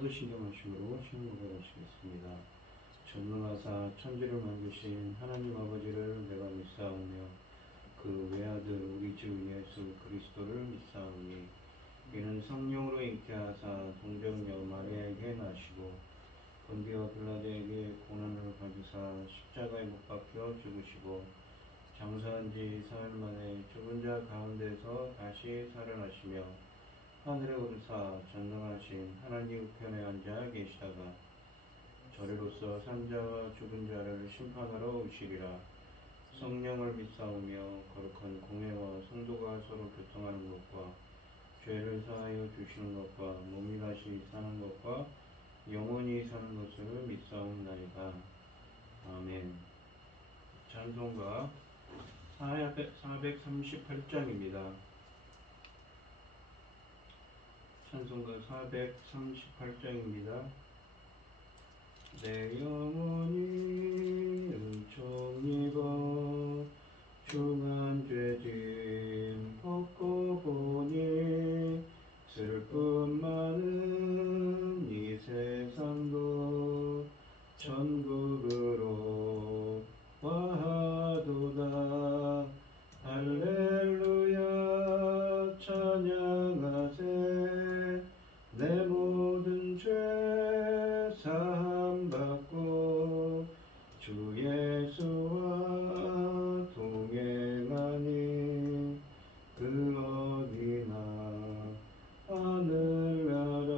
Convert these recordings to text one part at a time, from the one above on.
사도신경하심으로 신고를 하시겠습니다. 전능하사 천지를 만드신 하나님 아버지를 내가 믿사오며 그 외아들 우리 주 예수 그리스도를 믿사오니 이는 성령으로 잉태하사 동정녀 마리아에게 나시고 본디오 빌라도에게 고난을 받으사 십자가에 못 박혀 죽으시고 장사한 지 사흘 만에 죽은 자 가운데서 다시 살아나시며 하늘에 오르사 전능하신 하나님 우편에 앉아 계시다가 저리로서 산자와 죽은 자를 심판하러 오시리라. 성령을 믿사오며 거룩한 공회와 성도가 서로 교통하는 것과 죄를 사하여 주시는 것과 몸이 다시 사는 것과 영원히 사는 것을 믿사옵나이다. 아멘. 찬송가 438장입니다. 찬송가 438장입니다. 내 영혼이 은총 입어 중한 죄짐 벗고 보니 슬픔 많은 이 세상도 천국으로 와하도다. 할렐루야 찬양하세. 내 모든 죄 사함받고 주 예수와 동행하니 그 어디나 하늘나라.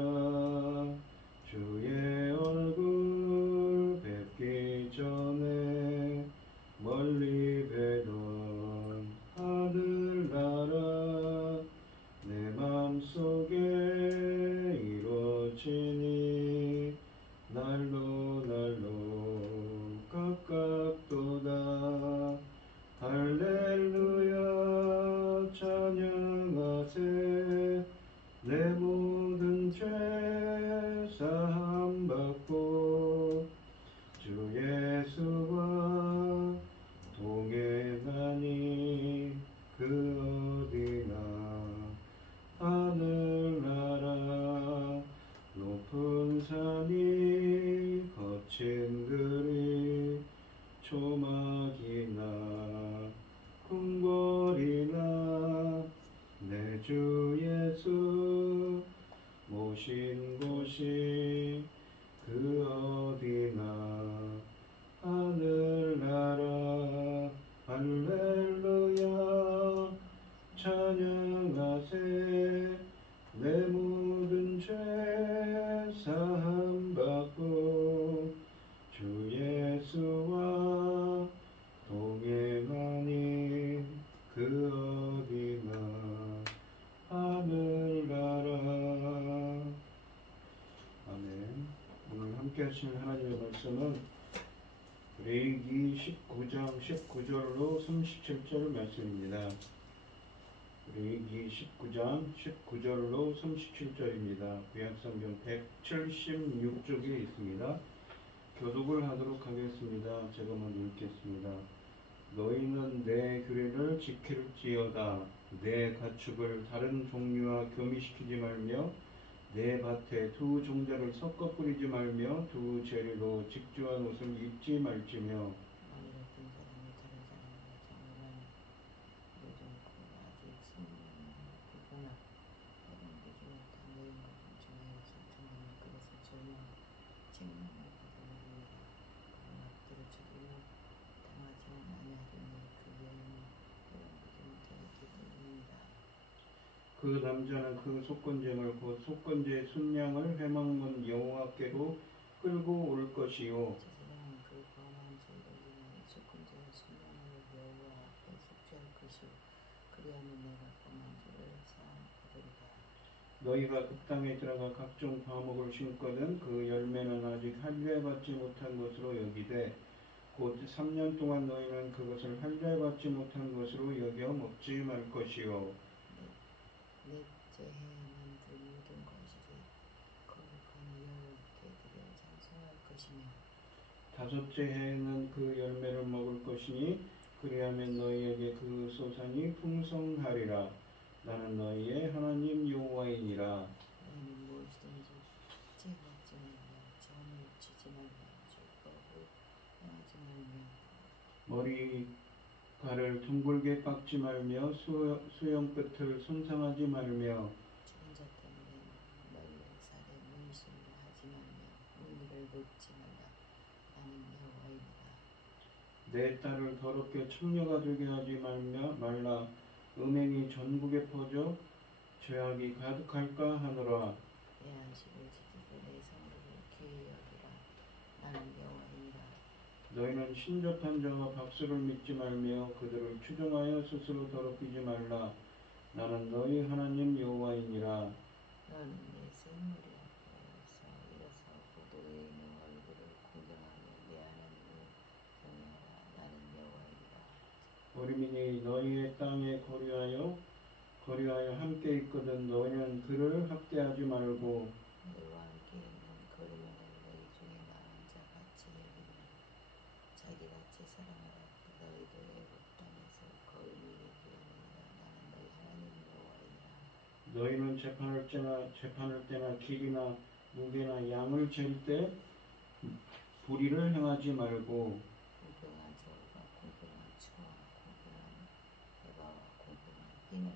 주의 얼굴 뵙기 전에 멀리 뵈던 하늘나라. 내 맘속에 이루어지니 날로 날로 가깝도다. 할렐루야 찬양하세. 내 모든 죄 사함받고 주 예수와 동행하니 그 어디나 하늘나라. 높은 산이 거친 들이 초막이나 궁궐이나 내 주 예수 모신 곳이 그 어디나 하늘나라. 할렐루야 찬양하세. 내 모든 죄 사함받고 주 예수와 동행하니 그 어디나 하늘나라. 아멘. 오늘 함께 하실 하나님의 말씀은 레위기 19장 19절로 37절 말씀입니다. 레위기 19장 19절로 37절입니다. 구약성경 176쪽에 있습니다. 교독을 하도록 하겠습니다. 제가 먼저 읽겠습니다. 너희는 내 규례를 지킬지어다. 내 가축을 다른 종류와 교미시키지 말며 내 밭에 두 종자를 섞어 뿌리지 말며 두 재료로 직주한 옷을 입지 말지며 그 남자는 그 속건제물 곧 속건제의 순양을 회막문 여호와께로 끌고 올 것이요. 너희가 그 땅에 들어가 각종 과목을 심거든 그 열매는 아직 할례받지 못한 것으로 여기되 곧 3년 동안 너희는 그것을 할례받지 못한 것으로 여겨 먹지 말 것이요. 넷째 해에는 그 모든 것이 거룩한 여호와께 드려 장성할 것이며 다섯째 해에는 그 열매를 먹을 것이니 그리하면 너희에게 그 소산이 풍성하리라. 나는 너희의 하나님 여호와이니라. 너희는 무엇이든지 제가 머리카락을 둥글게 깎지 말며 수염 끝을 손상하지 말며 주인자 때문에 너희 살에 문신을 하지 말며 무늬를 묻지 말라. 나는 여호와이니라. 내 딸을 더럽게 청녀가 되게 하지 말라. 음행이 전국에 퍼져 죄악이 가득할까 하노라. 내 안식을 지키고 내 성도를 귀히 여기라. 나는 여호와이니라. 너희는 신접한 자와 박수를 믿지 말며 그들을 추종하여 스스로 더럽히지 말라. 나는 너희 하나님 여호와이니라. 너는 내 생물이 앞에서 일어서 고도에 있는 얼굴을 공경하며 내 하나님을 경외하라. 나는 여호와이니라. 어리민이 너희의 땅에 거류하여 함께 있거든 너희는 그를 학대하지 말고 너희와 함께 있는 거류면은 너희 중에 나은 자 같이 여기며 자기같이 사랑하라. 너희도 애굽 땅에서 거류민이 되었느니라. 나는 너희 하나님 여호와이니라. 너희는 재판할 때나 길이나 무게나 양을 잴 때 불의를 행하지 말고 공평한 저울과 공평한 추와 공평한 해바와 공평한 핀을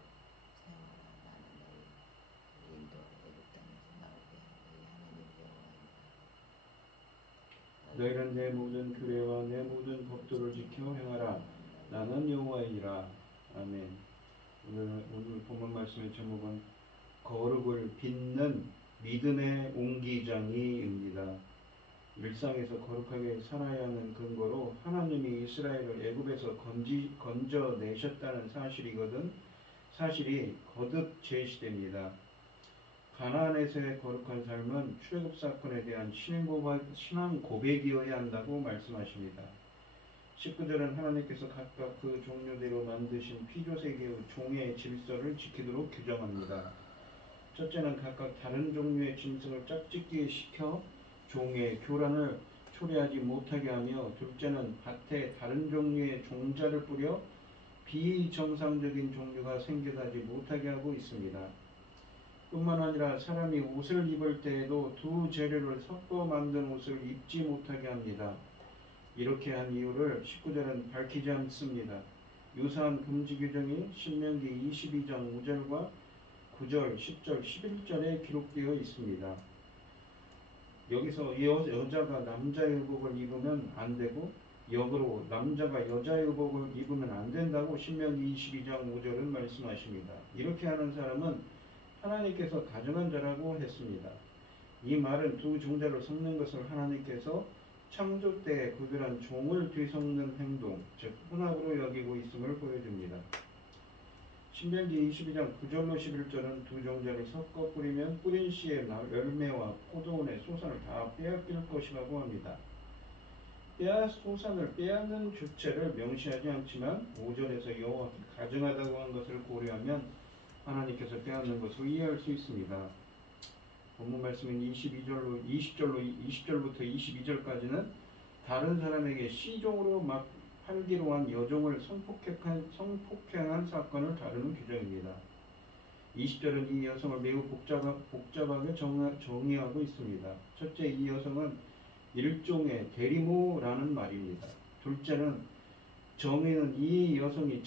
사용하라. 나는 너희 인도 애굽 땅에서 나오게 한 너희 하나님 여호와이니라. 너희는 내 모든 규례와 내 모든 법도를 지켜 행하라. 나는 여호와이니라. 아멘. 오늘 본문 말씀의 제목은 거룩을 빚는 믿음의 옹기장이입니다. 일상에서 거룩하게 살아야 하는 근거로 하나님이 이스라엘을 애굽에서 건져내셨다는 사실이 거듭 제시됩니다. 가나안에서의 거룩한 삶은 출애굽 사건에 대한 신앙 고백이어야 한다고 말씀하십니다. 19절은 하나님께서 각각 그 종류대로 만드신 피조세계의 종의 질서를 지키도록 규정합니다. 첫째는 각각 다른 종류의 짐승을 짝짓기 시켜 종의 교란을 초래하지 못하게 하며, 둘째는 밭에 다른 종류의 종자를 뿌려 비정상적인 종류가 생겨나지 못하게 하고 있습니다. 뿐만 아니라 사람이 옷을 입을 때에도 두 재료를 섞어 만든 옷을 입지 못하게 합니다. 이렇게 한 이유를 19절은 밝히지 않습니다. 유사한 금지 규정이 신명기 22장 5절과 9절, 10절, 11절에 기록되어 있습니다. 여기서 여자가 남자의 의복을 입으면 안 되고 역으로 남자가 여자의 의복을 입으면 안 된다고 신명기 22장 5절은 말씀하십니다. 이렇게 하는 사람은 하나님께서 가증한 자라고 했습니다. 이 말은 두 종자를 섞는 것을 하나님께서 창조 때 구별한 종을 뒤섞는 행동, 즉 혼합으로 여기고 있음을 보여줍니다. 신명기 22장 9절로 11절은 두 종자를 섞어 뿌리면 뿌린 씨의 열매와 포도원의 소산을 다 빼앗길 것이라고 합니다. 소산을 빼앗는 주체를 명시하지 않지만 5절에서 여호와께 가증하다고 한 것을 고려하면 하나님께서 빼앗는 것을 이해할 수 있습니다. 본문 말씀인 20절부터 22절까지는 다른 사람에게 시종으로 막 팔기로 한 여종을 성폭행한 사건을 다루는 규정입니다. 20절은 이 여성을 매우 복잡하게 정의하고 있습니다. 첫째, 이 여성은 일종의 대리모라는 말입니다. 둘째는 정의는 이 여성이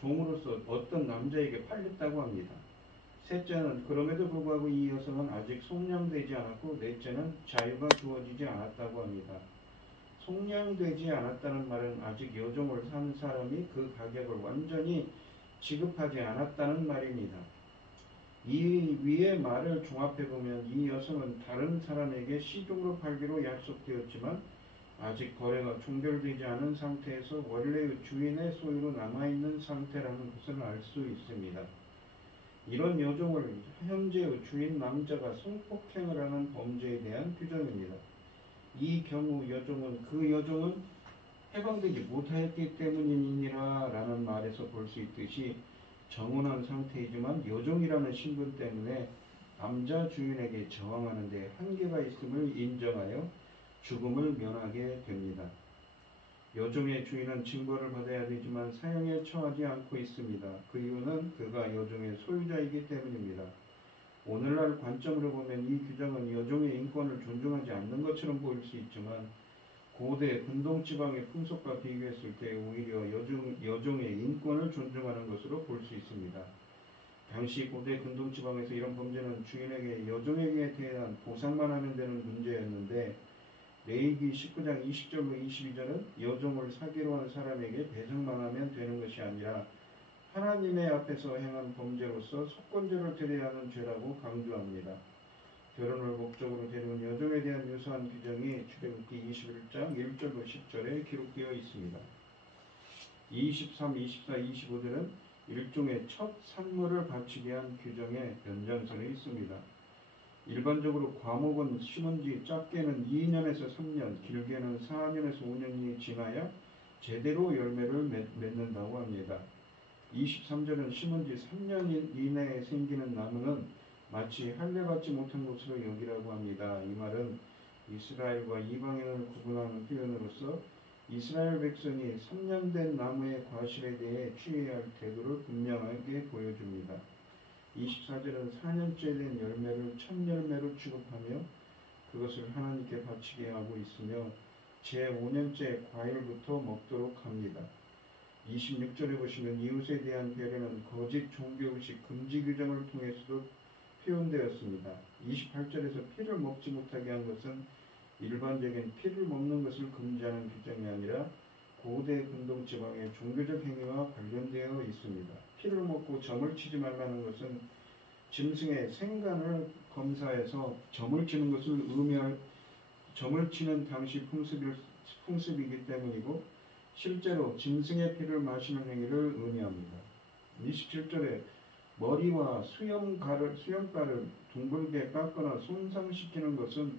종으로서 어떤 남자에게 팔렸다고 합니다. 셋째는 그럼에도 불구하고 이 여성은 아직 속량되지 않았고, 넷째는 자유가 주어지지 않았다고 합니다. 속량되지 않았다는 말은 아직 여종을 산 사람이 그 가격을 완전히 지급하지 않았다는 말입니다. 이 위의 말을 종합해보면 이 여성은 다른 사람에게 시종으로 팔기로 약속되었지만 아직 거래가 종결되지 않은 상태에서 원래의 주인의 소유로 남아있는 상태라는 것을 알 수 있습니다. 이런 여종을 현재의 주인 남자가 성폭행을 하는 범죄에 대한 규정입니다. 이 경우 그 여종은 해방되지 못하였기 때문이니라 라는 말에서 볼 수 있듯이 정혼한 상태이지만 여종이라는 신분 때문에 남자 주인에게 저항하는 데 한계가 있음을 인정하여 죽음을 면하게 됩니다. 여종의 주인은 징벌을 받아야 되지만 사형에 처하지 않고 있습니다. 그 이유는 그가 여종의 소유자이기 때문입니다. 오늘날 관점으로 보면 이 규정은 여종의 인권을 존중하지 않는 것처럼 보일 수 있지만 고대 근동 지방의 풍속과 비교했을 때 오히려 여종의 인권을 존중하는 것으로 볼 수 있습니다. 당시 고대 근동 지방에서 이런 범죄는 주인에게 여종에게 대한 보상만 하면 되는 문제였는데 레위기 19장 20절로 22절은 여종을 사기로 한 사람에게 배상만 하면 되는 것이 아니라 하나님의 앞에서 행한 범죄로서 속건제를 드려야 하는 죄라고 강조합니다. 결혼을 목적으로 데려온 여종에 대한 유사한 규정이 출애굽기 21장 1절로 10절에 기록되어 있습니다. 23, 24, 25절은 일종의 첫 산물을 바치게 한 규정의 연장선에 있습니다. 일반적으로 과목은 심은 지 짧게는 2년에서 3년, 길게는 4년에서 5년이 지나야 제대로 열매를 맺는다고 합니다. 23절은 심은 지 3년 이내에 생기는 나무는 마치 할례받지 못한 것으로 여기라고 합니다. 이 말은 이스라엘과 이방인을 구분하는 표현으로서 이스라엘 백성이 3년 된 나무의 과실에 대해 취해야 할 태도를 분명하게 보여줍니다. 24절은 4년째 된 열매를 첫 열매로 취급하며 그것을 하나님께 바치게 하고 있으며 제5년째 과일부터 먹도록 합니다. 26절에 보시면 이웃에 대한 배려는 거짓 종교의식 금지 규정을 통해서도 표현되었습니다. 28절에서 피를 먹지 못하게 한 것은 일반적인 피를 먹는 것을 금지하는 규정이 아니라 고대 근동 지방의 종교적 행위와 관련되어 있습니다. 피를 먹고 점을 치지 말라는 것은 짐승의 생간을 검사해서 점을 치는 것을 점을 치는 당시 풍습이기 때문이고 실제로 짐승의 피를 마시는 행위를 의미합니다. 27절에 머리와 수염가를 둥글게 깎거나 손상시키는 것은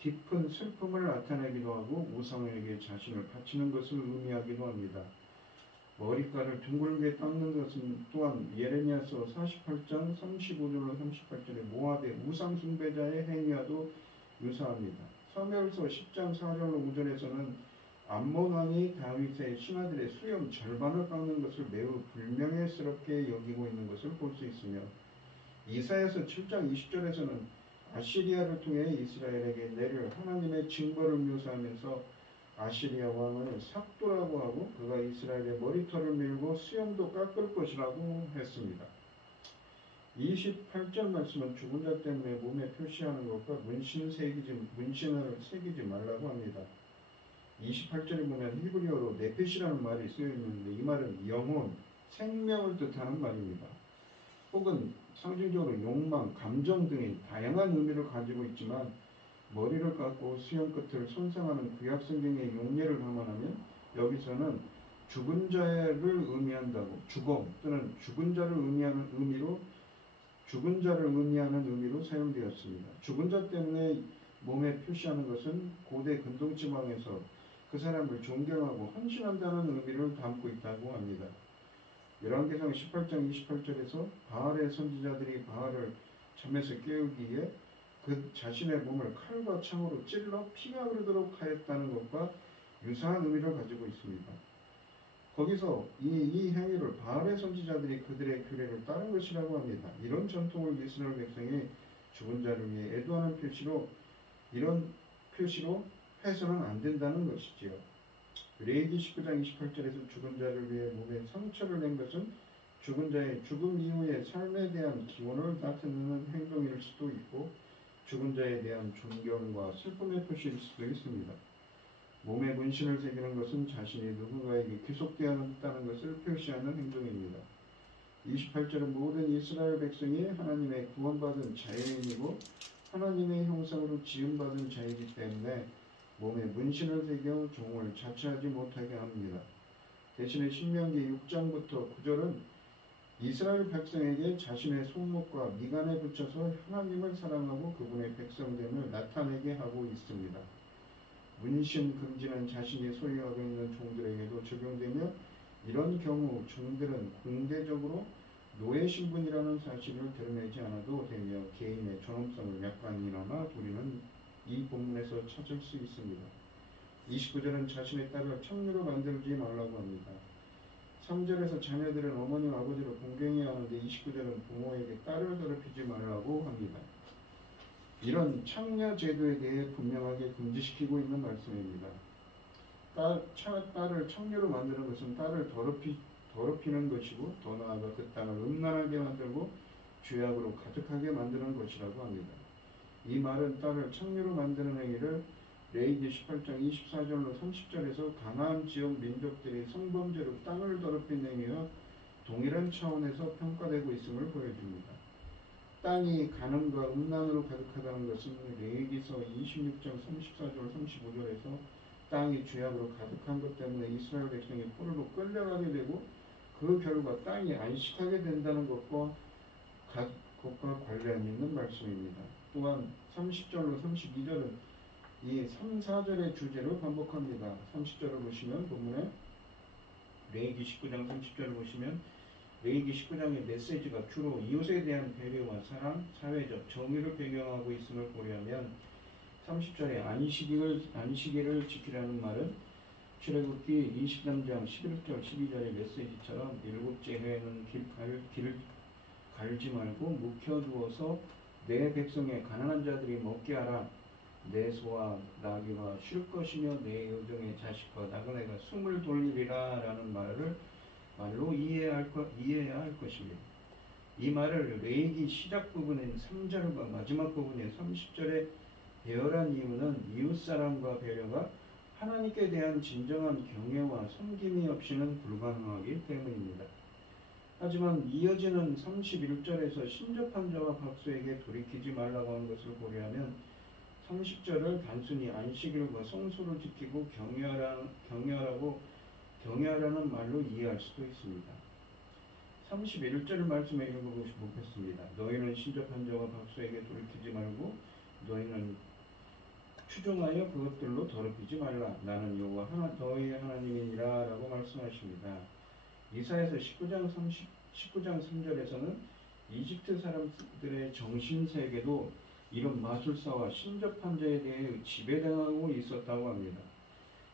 깊은 슬픔을 나타내기도 하고 우상에게 자신을 바치는 것을 의미하기도 합니다. 머리카락을 둥글게 깎는 것은 또한 예레미야서 48장 35절로 38절의 모압의 우상 숭배자의 행위와도 유사합니다. 사무엘서 10장 4절로 5절에서는 암몬 왕이 다윗의 신하들의 수염 절반을 깎는 것을 매우 불명예스럽게 여기고 있는 것을 볼 수 있으며 이사야서 7장 20절에서는 아시리아를 통해 이스라엘에게 내릴 하나님의 징벌을 묘사하면서 아시리아 왕을 삭도라고 하고 그가 이스라엘의 머리털을 밀고 수염도 깎을 것이라고 했습니다. 28절 말씀은 죽은 자 때문에 몸에 표시하는 것과 문신을 새기지 말라고 합니다. 28절에 보면 히브리어로 네펫이라는 말이 쓰여 있는데 이 말은 영혼, 생명을 뜻하는 말입니다. 혹은 상징적으로 욕망, 감정 등의 다양한 의미를 가지고 있지만 머리를 깎고 수염 끝을 손상하는 구약 성경의 용례를 감안하면 여기서는 죽은 자를 의미한다고 죽음 또는 죽은 자를 의미하는 의미로 사용되었습니다. 죽은 자 때문에 몸에 표시하는 것은 고대 근동 지방에서 그 사람을 존경하고 헌신한다는 의미를 담고 있다고 합니다. 열왕기상 18장 28절에서 바알의 선지자들이 바알을 잠에서 깨우기 위해 그 자신의 몸을 칼과 창으로 찔러 피가 흐르도록 하였다는 것과 유사한 의미를 가지고 있습니다. 거기서 이 행위를 바알의 선지자들이 그들의 규례를 따른 것이라고 합니다. 이런 전통을 이스라엘 백성이 죽은 자를 위해 애도하는 이런 표시로 해서는 안 된다는 것이지요. 레위기 19장 28절에서 죽은 자를 위해 몸에 상처를 낸 것은 죽은 자의 죽음 이후의 삶에 대한 기원을 나타내는 행동일 수도 있고 죽은 자에 대한 존경과 슬픔의 표시일 수도 있습니다. 몸에 문신을 새기는 것은 자신이 누군가에게 귀속되었다는 것을 표시하는 행동입니다. 28절은 모든 이스라엘 백성이 하나님의 구원받은 자유인이고 하나님의 형상으로 지음받은 자이기 때문에 몸에 문신을 새겨 종을 자처하지 못하게 합니다. 대신에 신명기 6장부터 9절은 이스라엘 백성에게 자신의 손목과 미간에 붙여서 하나님을 사랑하고 그분의 백성됨을 나타내게 하고 있습니다. 문신 금지는 자신이 소유하고 있는 종들에게도 적용되며 이런 경우 종들은 공개적으로 노예 신분이라는 사실을 드러내지 않아도 되며 개인의 존엄성을 약간이나마 우리는 이 본문에서 찾을 수 있습니다. 29절은 자신의 딸을 창녀로 만들지 말라고 합니다. 3절에서 자녀들은 어머니와 아버지를 공경해야 하는데 29절은 부모에게 딸을 더럽히지 말라고 합니다. 이런 창녀 제도에 대해 분명하게 금지시키고 있는 말씀입니다. 딸을 청류로 만드는 것은 딸을 더럽히는 것이고 더 나아가 그 땅을 음란하게 만들고 죄악으로 가득하게 만드는 것이라고 합니다. 이 말은 딸을 청류로 만드는 행위를 레위기 18장 24절로 30절에서 가나안 지역 민족들이 성범죄로 땅을 더럽힌 행위와 동일한 차원에서 평가되고 있음을 보여줍니다. 땅이 간음과 음란으로 가득하다는 것은 레위기서 26장 34절 35절에서 땅이 죄악으로 가득한 것 때문에 이스라엘 백성이 포로로 끌려가게 되고 그 결과 땅이 안식하게 된다는 것과 관련 있는 말씀입니다. 또한 30절로 32절은 이 3, 4절의 주제를 반복합니다. 30절을 보시면 본문에 레위기 19장 30절을 보시면 레위기 19장의 메시지가 주로 이웃에 대한 배려와 사랑, 사회적 정의를 배경하고 있음을 고려하면 30절에 안식일을 지키라는 말은 출애굽기 23장 11절 12절의 메시지처럼 일곱째 해에는 길을 갈지 말고 묵혀두어서 내 백성의 가난한 자들이 먹게 하라. 내 소와 나귀가 쉴 것이며 내 여종의 자식과 나그네가 숨을 돌리리라 라는 말로 이해해야 할 것입니다. 이 말을 레위기 시작 부분인 3절과 마지막 부분인 30절에 배열한 이유는 이웃사랑과 배려가 하나님께 대한 진정한 경외와 섬김이 없이는 불가능하기 때문입니다. 하지만 이어지는 31절에서 신접한 자와 박수에게 돌이키지 말라고 하는 것을 고려하면 30절을 단순히 안식일과 성소를 지키고 경외하라는 말로 이해할 수도 있습니다. 31절 말씀에 읽어보겠습니다. 너희는 신접한 자와 박수에게 돌이키지 말고 너희는 추종하여 그것들로 더럽히지 말라. 나는 여호와 너희의 하나님이니라 라고 말씀하십니다. 이사야서 19장 3절에서는 이집트 사람들의 정신세계도 이런 마술사와 신접한 자에 대해 지배당하고 있었다고 합니다.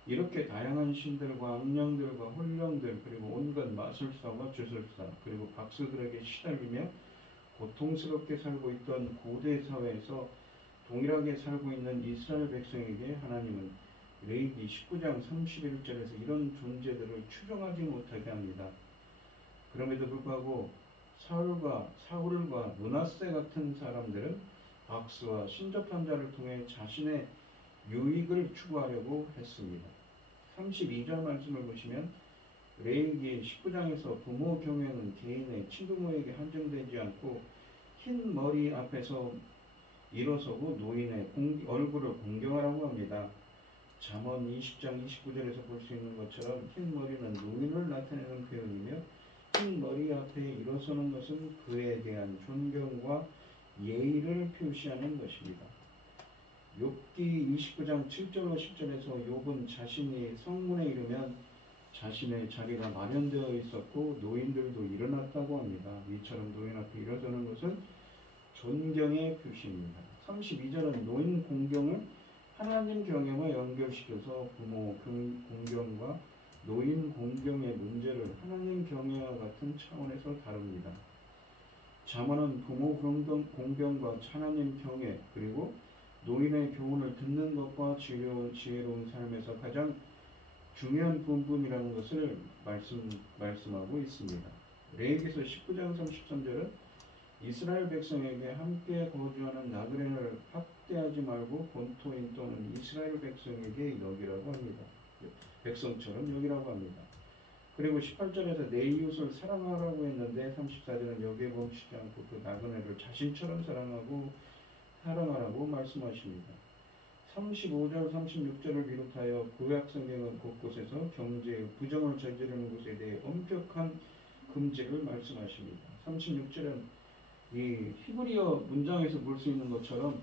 이렇게 다양한 신들과 악령들과 혼령들 그리고 온갖 마술사와 주술사 그리고 박수들에게 시달리며 고통스럽게 살고 있던 고대 사회에서 동일하게 살고 있는 이스라엘 백성에게 하나님은 레위기 19장 31절에서 이런 존재들을 추종하지 못하게 합니다. 그럼에도 불구하고 사울과 므낫세 같은 사람들은 박수와 신접한 자를 통해 자신의 유익을 추구하려고 했습니다. 32절 말씀을 보시면 레위기 19장에서 부모 경외는 개인의 친부모에게 한정되지 않고 흰 머리 앞에서 일어서고 노인의 얼굴을 공경하라고 합니다. 잠언 20장 29절에서 볼 수 있는 것처럼 흰 머리는 노인을 나타내는 표현이며 흰 머리 앞에 일어서는 것은 그에 대한 존경과 예의를 표시하는 것입니다. 욥기 29장 7절로 10절에서 욥은 자신이 성문에 이르면 자신의 자리가 마련되어 있었고 노인들도 일어났다고 합니다. 이처럼 노인 앞에 일어서는 것은 존경의 표시입니다. 32절은 노인 공경을 하나님 경외와 연결시켜서 부모 공경과 노인 공경의 문제를 하나님 경외와 같은 차원에서 다룹니다. 잠언은 부모 공경과 하나님 경외 그리고 노인의 교훈을 듣는 것과 지혜로운 삶에서 가장 중요한 부분이라는 것을 말씀하고 있습니다. 레위기서 19장 33절은 이스라엘 백성에게 함께 거주하는 나그네를 학대하지 말고 본토인 또는 이스라엘 백성에게 여기라고 합니다. 백성처럼 여기라고 합니다. 그리고 18절에서 내 이웃을 사랑하라고 했는데 34절은 여기에 멈추지 않고 그 나그네를 자신처럼 사랑하라고 말씀하십니다. 35절, 36절을 비롯하여 구약 성경은 곳곳에서 경제의 부정을 저지르는 것에 대해 엄격한 금지를 말씀하십니다. 36절은 이 히브리어 문장에서 볼 수 있는 것처럼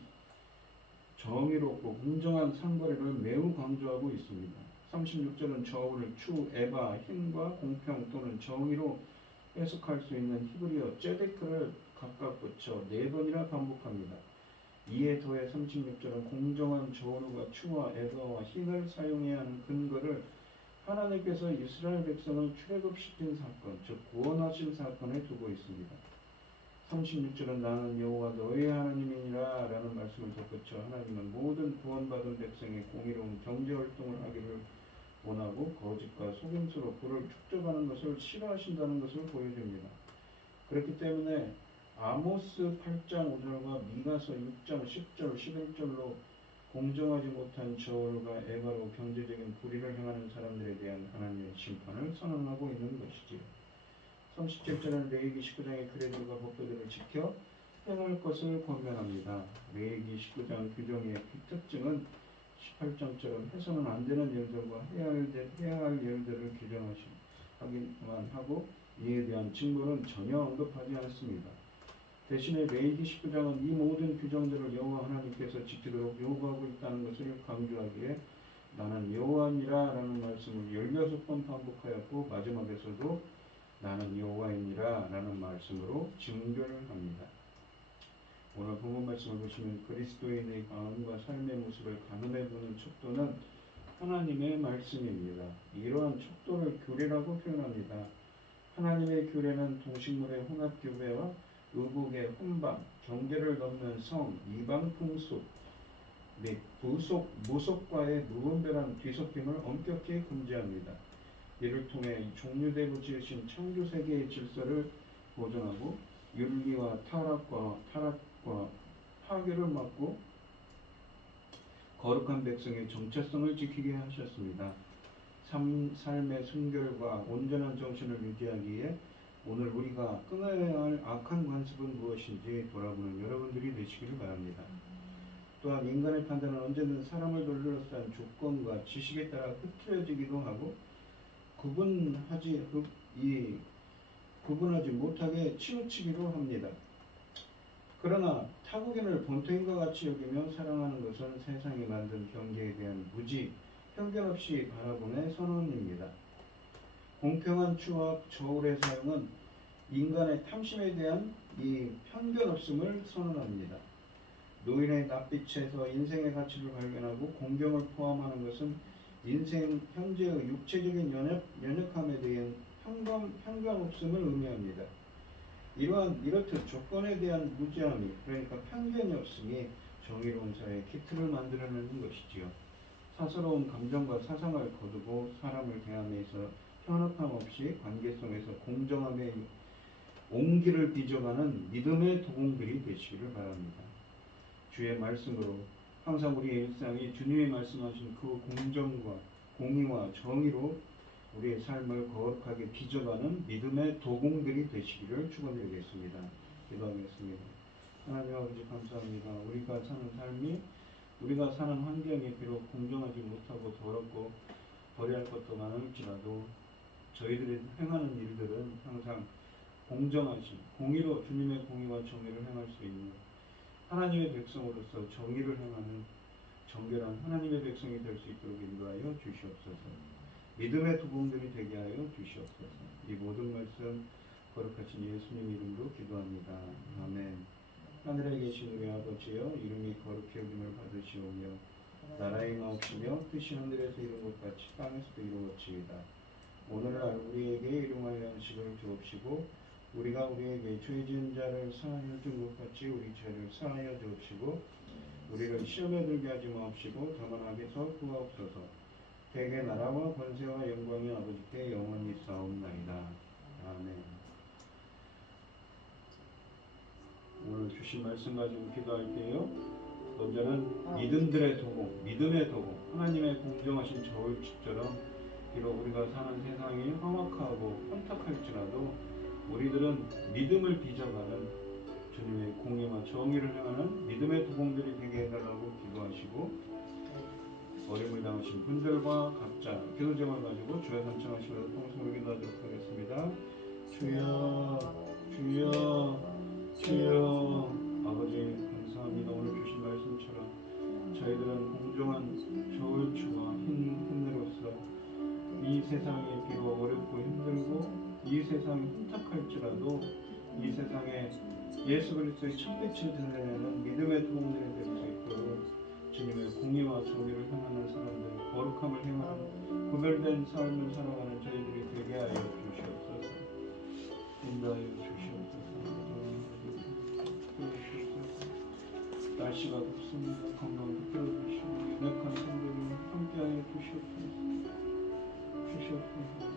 정의롭고 공정한 상거래를 매우 강조하고 있습니다. 36절은 저울을 추, 에바, 힘과 공평 또는 정의로 해석할 수 있는 히브리어 째데크를 각각 붙여 4번이나 반복합니다. 이에 더해 36절은 공정한 저울과 추와 에바와 힘을 사용해야 하는 근거를 하나님께서 이스라엘 백성을 출애굽시킨 사건, 즉 구원하신 사건에 두고 있습니다. 36절은 나는 여호와 너희의 하나님이니라 라는 말씀을 덧붙여 하나님은 모든 구원받은 백성의 공의로운 경제활동을 하기를 원하고 거짓과 속임수로 그를 축적하는 것을 싫어하신다는 것을 보여줍니다. 그렇기 때문에 아모스 8장 5절과 미가서 6장 10절 11절로 공정하지 못한 저울과 에바로 경제적인 불의를 행하는 사람들에 대한 하나님의 심판을 선언하고 있는 것이지요. 37절은 레위기 19장의 규례들과 법도들을 지켜 행할 것을 권면합니다. 레위기 19장 규정의 특징은 18장처럼 해서는 안 되는 일들과 해야 할 일들을 규정하기만 하고 이에 대한 징벌은 전혀 언급하지 않습니다. 대신에 레위기 19장은 이 모든 규정들을 여호와 하나님께서 지키도록 요구하고 있다는 것을 강조하기에 나는 여호와니라 라는 말씀을 16번 반복하였고 마지막에서도 나는 여호와이니라 라는 말씀으로 증거를 합니다. 오늘 본문 말씀을 보시면 그리스도인의 마음과 삶의 모습을 가늠해 보는 척도는 하나님의 말씀입니다. 이러한 척도를 규례라고 표현합니다. 하나님의 규례는 동식물의 혼합교배와 의복의 혼방, 경계를 넘는 성, 이방 풍습 및 무속과의 무분별한 뒤섞임을 엄격히 금지합니다. 이를 통해 종류대로 지으신 창조 세계의 질서를 보존하고 윤리와 타락과 파괴를 막고 거룩한 백성의 정체성을 지키게 하셨습니다. 삶의 순결과 온전한 정신을 유지하기에 오늘 우리가 끊어야 할 악한 관습은 무엇인지 돌아보는 여러분들이 되시기를 바랍니다. 또한 인간의 판단은 언제든 사람을 둘러싼 조건과 지식에 따라 흐트러지기도 하고 구분하지 못하게 치우치기도 합니다. 그러나 타국인을 본토인과 같이 여기며 사랑하는 것은 세상이 만든 경계에 대한 무지, 편견 없이 바라봄의 선언입니다. 공평한 추악 저울의 사용은 인간의 탐심에 대한 이 편견 없음을 선언합니다. 노인의 낯빛에서 인생의 가치를 발견하고 공경을 포함하는 것은 인생 현재의 육체적인 연약함에 대한 편견 없음을 의미합니다. 이렇듯 조건에 대한 무지함이, 그러니까 편견이 없음이 정의로운 사회의 기틀을 만들어내는 것이지요. 사사로운 감정과 사상을 거두고 사람을 대함에 있어 편협함 없이 관계성에서 공정함의 온기를 빚어가는 믿음의 도공들이 되시기를 바랍니다. 주의 말씀으로 항상 우리의 일상이 주님이 말씀하신 그 공정과 공의와 정의로 우리의 삶을 거룩하게 빚어가는 믿음의 도공들이 되시기를 축원드리겠습니다. 기도하겠습니다. 하나님 아버지 감사합니다. 우리가 사는 삶이, 우리가 사는 환경이 비록 공정하지 못하고 더럽고 버려야 할 것도 많을지라도 저희들이 행하는 일들은 항상 공정하신 공의로 주님의 공의와 정의를 행할 수 있는 하나님의 백성으로서 정의를 행하는 정결한 하나님의 백성이 될 수 있도록 인도하여 주시옵소서. 믿음의 도공들이 되게 하여 주시옵소서. 이 모든 말씀 거룩하신 예수님 이름으로 기도합니다. 아멘. 하늘에 계신 우리 아버지여, 이름이 거룩히 여김을 받으시오며 나라의 마옵시며 뜻이 하늘에서 이룬 것 같이 땅에서도 이루어지이다. 오늘날 우리에게 일용할 양식을 주옵시고 우리가 우리에게 죄 지은 자를 사하여 준 것 같이 우리 죄를 사하여 주옵시고 우리를 시험에 들게 하지 마옵시고 다만 악에서 구하옵소서. 대개 나라와 권세와 영광이 아버지께 영원히 있사옵나이다. 아멘. 오늘 주신 말씀 가지고 기도할게요. 먼저는 믿음들의 도공, 믿음의 도공, 하나님의 공정하신 저울추처럼 비록 우리가 사는 세상이 험악하고 혼탁할지라도 우리들은 믿음을 빚어가는 주님의 공의와 정의를 행하는 믿음의 도공들이 되게 해달라고 기도하시고, 어려움을 당하신 분들과 각자 기도 제목을 가지고 주여 삼창하시면서 통성으로 기도하도록 하겠습니다. 주여, 주여, 주여. 아버지 감사합니다. 오늘 주신 말씀처럼 저희들은 공정한 저울추와 힘내로서 이 세상이 비록 어렵고 힘들고 이 세상이 혼탁할지라도 이 세상에 예수 그리스도의 첫빛을 드러내는 믿음의 도움들이 될 수 있도록 주님의 공의와 정의를 행하는 사람들, 거룩함을 행하는 구별된 삶을 살아가는 저희들이 되게 하여 주시옵소서. 인도하여 주시옵소서. 날씨가 덥습니다. 건강 붙들어 주시고 연약한 성도를 함께하여 주시옵소서. 주셨습니다.